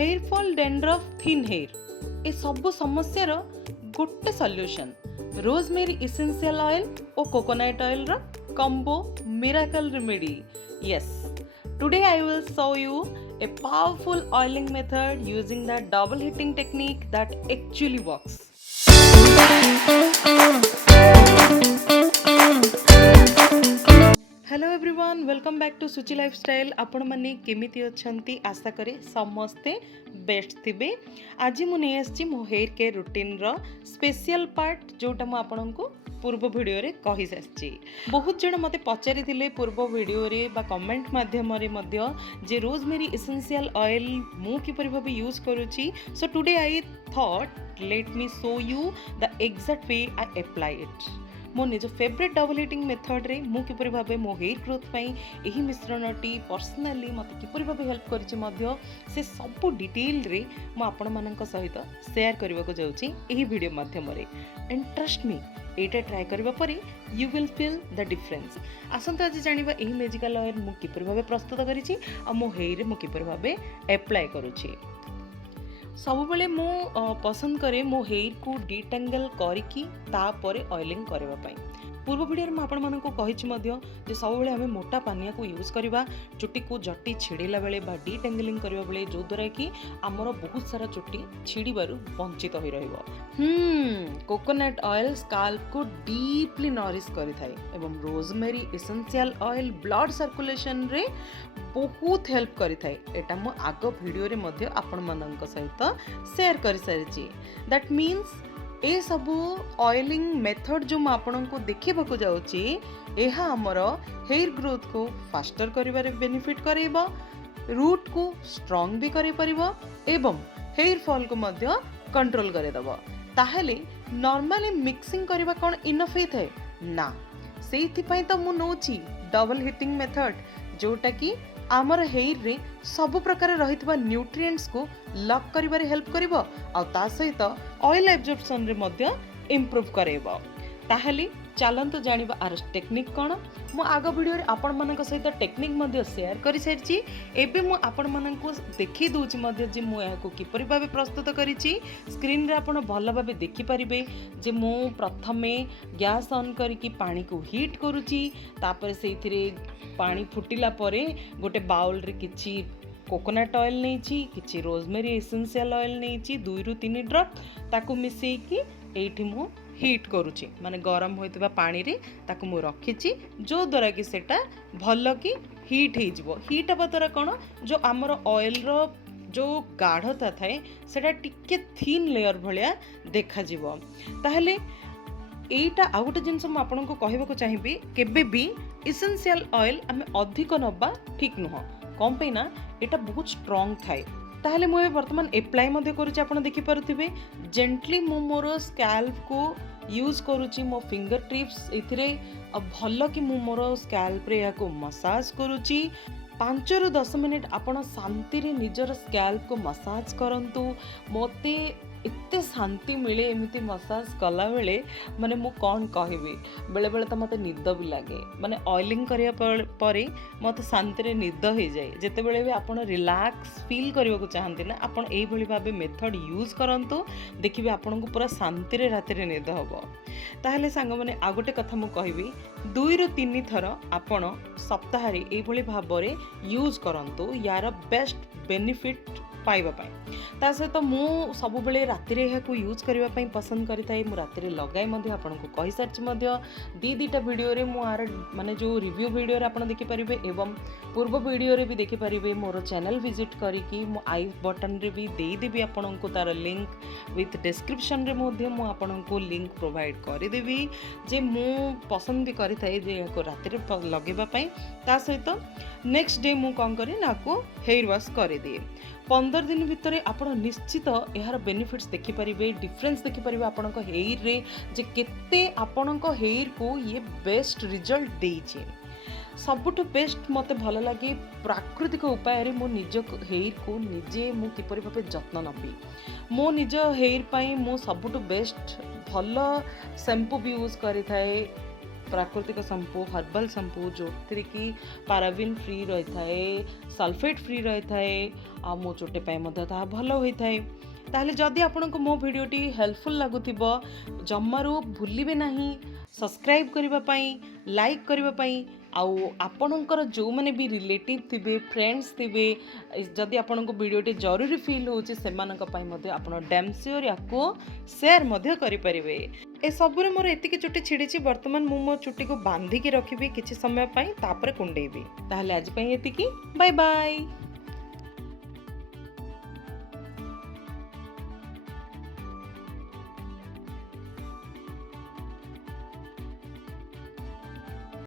Hair fall, dandruff, thin hair ए सब समस्यार गोटे सॉल्यूशन रोजमेरी एसेंशियल ऑयल और कोकोनट ऑयल रा combo miracle remedy. Yes, today I will show you a powerful oiling method using the double heating technique that actually works. Hello everyone, welcome back to Suchi lifestyle. आपण माने केमिति अछंती? आशा करे समस्ते best थिबे. आज मु नै आछि मो हेयर केयर रूटीन रो स्पेशल पार्ट जोटा मु आपनको पूर्व वीडियो रे कहि साछि. बहुत जण मते पचारि थिले पूर्व वीडियो रे बा कमेंट माध्यम रे मध्य जे रोजमेरी एसेंशियल ऑयल मु किपरि भाबे यूज करूची. So today I thought let me show you the exact way I apply it. मो निज फेवरेट डबल हिटिंग मेथड रे मु किपरि भाबे मो हेयर ग्रोथ पई एही मिश्रणटी पर्सनली मते किपरि भाबे हेल्प करिछि मध्य से सब डिटेल रे मु आपण मानक सहित शेयर करबा को जाउछि एही वीडियो माध्यम रे. And trust me, Etah try करबा परे you will feel the difference. आसंत आज जानिबा एही मैजिकल ऑयल मु किपरि भाबे प्रस्तुत करिछि आ मो हेयर रे मु किपरि भाबे अप्लाई करूछि. सब बेले मु पसंद करे मो हेयर को डिटेंगल करिकी तापरे ऑयलिंग करबा पई. पूर्व वीडियो में आपण मानको कहिछि मध्य जे सब बेले हमें मोटा पानिया को यूज करबा चुट्टी को जट्टी छिड़ेला बेले बा डिटेंगलिंग करबा बेले जो द्वारा कि हमर बहुत सारा चुट्टी छिड़ीबारु वंचित होई रहइबो. कोकोनट ऑयल स्काल्प को डीपली नरिश करि थाए एवं rosemary essential oil blood circulation रे बहुत हेल्प करि थाए. एटा मु आगो वीडियो रे मध्य आपण मानक सहित शेयर करि सारिछि. दैट मीन्स ए सबू ऑयलिंग मेथड जो आपको देखा जाऊँगी यह आमर हेयर ग्रोथ को फास्टर करिबारे बेनिफिट करेबा, रूट को स्ट्रॉन्ग भी करे परिबा एवं हेयर फॉल को मध्य कंट्रोल करे दबा. ताहले नॉर्मली मिक्सिंग करबा कोन इनफ हे थाए ना. सेथि पई तो मु नोची डबल हिटिंग मेथड जोटा कि आमर हेयर रे सब प्रकार रहितबा न्यूट्रिएंट्स को लॉक करिबारे हेल्प करिवो आ ता सहित ऑयल एब्जॉर्प्शन रे मध्य इंप्रूव करेबो. ताहली चलंतु जानिबा आर टेक्निक कोन. मु आगो वीडियो रे आपण मानक सहित टेक्निक मध्य शेयर करि सारछि. एबे मु आपण माननको देखि दोछि मध्य जे मु याको किपरि भाबे प्रस्तुत करिछि. स्क्रीन रे आपण भल भाबे देखि परिबे जे मु प्रथमे गैस ऑन करिकि पानी को हीट करूछि. तापर सेइथिरे पानी फुटिला परे गोटे बाउल रे किछि कोकोनट ऑयल नेछि, किछि रोजमेरी एसेंशियल ऑयल नेछि 2 रु 3 ड्रॉप ताकू मिसेई कि एठी मु हीट करूछि. माने गरम होइतबा पानी रे ताकू मु रखिछि जो द्वारा कि सेटा भल कि हीट हे जिवो. हीट हबा द्वारा कोन जो हमर ऑयल रो जो गाढ़ता थाए सेटा टिके थिन लेयर भलिया देखा जिवो. ताहले एटा आ गोटे जिनस मु आपनको कहबा चाहिबी केबे भी एसेंशियल ऑयल आमे अधिक नबा ठीक नुह. कम पे ना एटा बहुत स्ट्रॉन्ग थाए. ताहले मु वर्तमान अप्लाई मध्ये करूची. आपण देखि पारुथिबे जेंटली मु मोर स्कैल्प को यूज करूची मो फिंगर टिप्स एथिरे भल कि मु मोर स्कैल्प रे याको मसाज करूची. 5 रु 10 मिनिट आपण शांति रे निजर स्कैल्प को मसाज करंतु. मोते एते शांति मिले एमिति मसाज कला बेले माने मु कौन कहबी. बेले बेले तो मते निद भी लागे. माने ऑयलिंग करिया परे मते शांति रे निद हो जाए. जेते बेले भी आपण रिलैक्स फील करबा को चाहंती ना आपण एई भली भाबे मेथड यूज करंतु. देखिबे आपण को पूरा शांति रे राति रे निद होबो. ताहले सांग माने आ गोटे कथा मु कहबी 2 रु 3 थर आपण सप्ताह रे एई भली भाबरे यूज करंतु यार बेस्ट बेनिफिट पाइबा पाई. ता सहित मु सब बेले राति रे को यूज करबा पई पसंद करि थाए. मु राति रे लगाई मध्ये आपनको कहि सारछि मध्ये दीटा वीडियो रे मु आर माने जो रिव्यू वीडियो रे आपण देखि परिबे एवं पूर्व वीडियो रे भी देखि परिबे. मोर चैनल विजिट करिकि मु आई बटन रे भी देई देबी आपनको तार लिंक विथ डिस्क्रिप्शन रे मध्ये मु आपनको लिंक प्रोवाइड करि देबी जे मु पसंद भी करि थाए जे को राति रे लगेबा पई. ता सहित नेक्स्ट डे मु कोन करी ना को हेयर वॉश करि दिए. 15 दिन भितर आपण निश्चित यार बेनिफिट्स देखि परिबे, डिफरेंस देखि परिबे आपनक हेयर रे जे केते आपनक हेयर को ये बेस्ट रिजल्ट देइछे. सबुठ बेस्ट मते भल लगे प्राकृतिक उपाय रे मो निज हेयर को निजे मु किपरि भाबे जत्न नबी. मो निज हेयर पई मो सबुठ बेस्ट भल शैम्पू भी यूज करि थाए. प्राकृतिक शैम्पू हर्बल शैम्पू जो कि पाराबिन फ्री रही थाए सल्फेट फ्री रही थाए आ मो चुटी पाई मध्य ता भल होई थाए। ताहले जदि आपनको मो वीडियोटी हेल्पफुल लगुथिबो जम्मारू भूलिबे नहीं सब्सक्राइब करिबा पई लाइक करिबा पई आउ आपणकर जो माने भी रिलेटिव थिबे फ्रेंड्स थिबे जदि आपनको वीडियोटी जरूरी फील होची सेमानक पई मध्ये आपण डैम श्योर याको शेयर मध्ये करि परिबे। ए सबुरे मोर एतिकी चुटी छिड़ीची वर्तमान मु मो चुटी को बांधी के रखिबी किछि समय पई तापर कुंडेबी। ताहले आज पई एतिकी बाय बाय।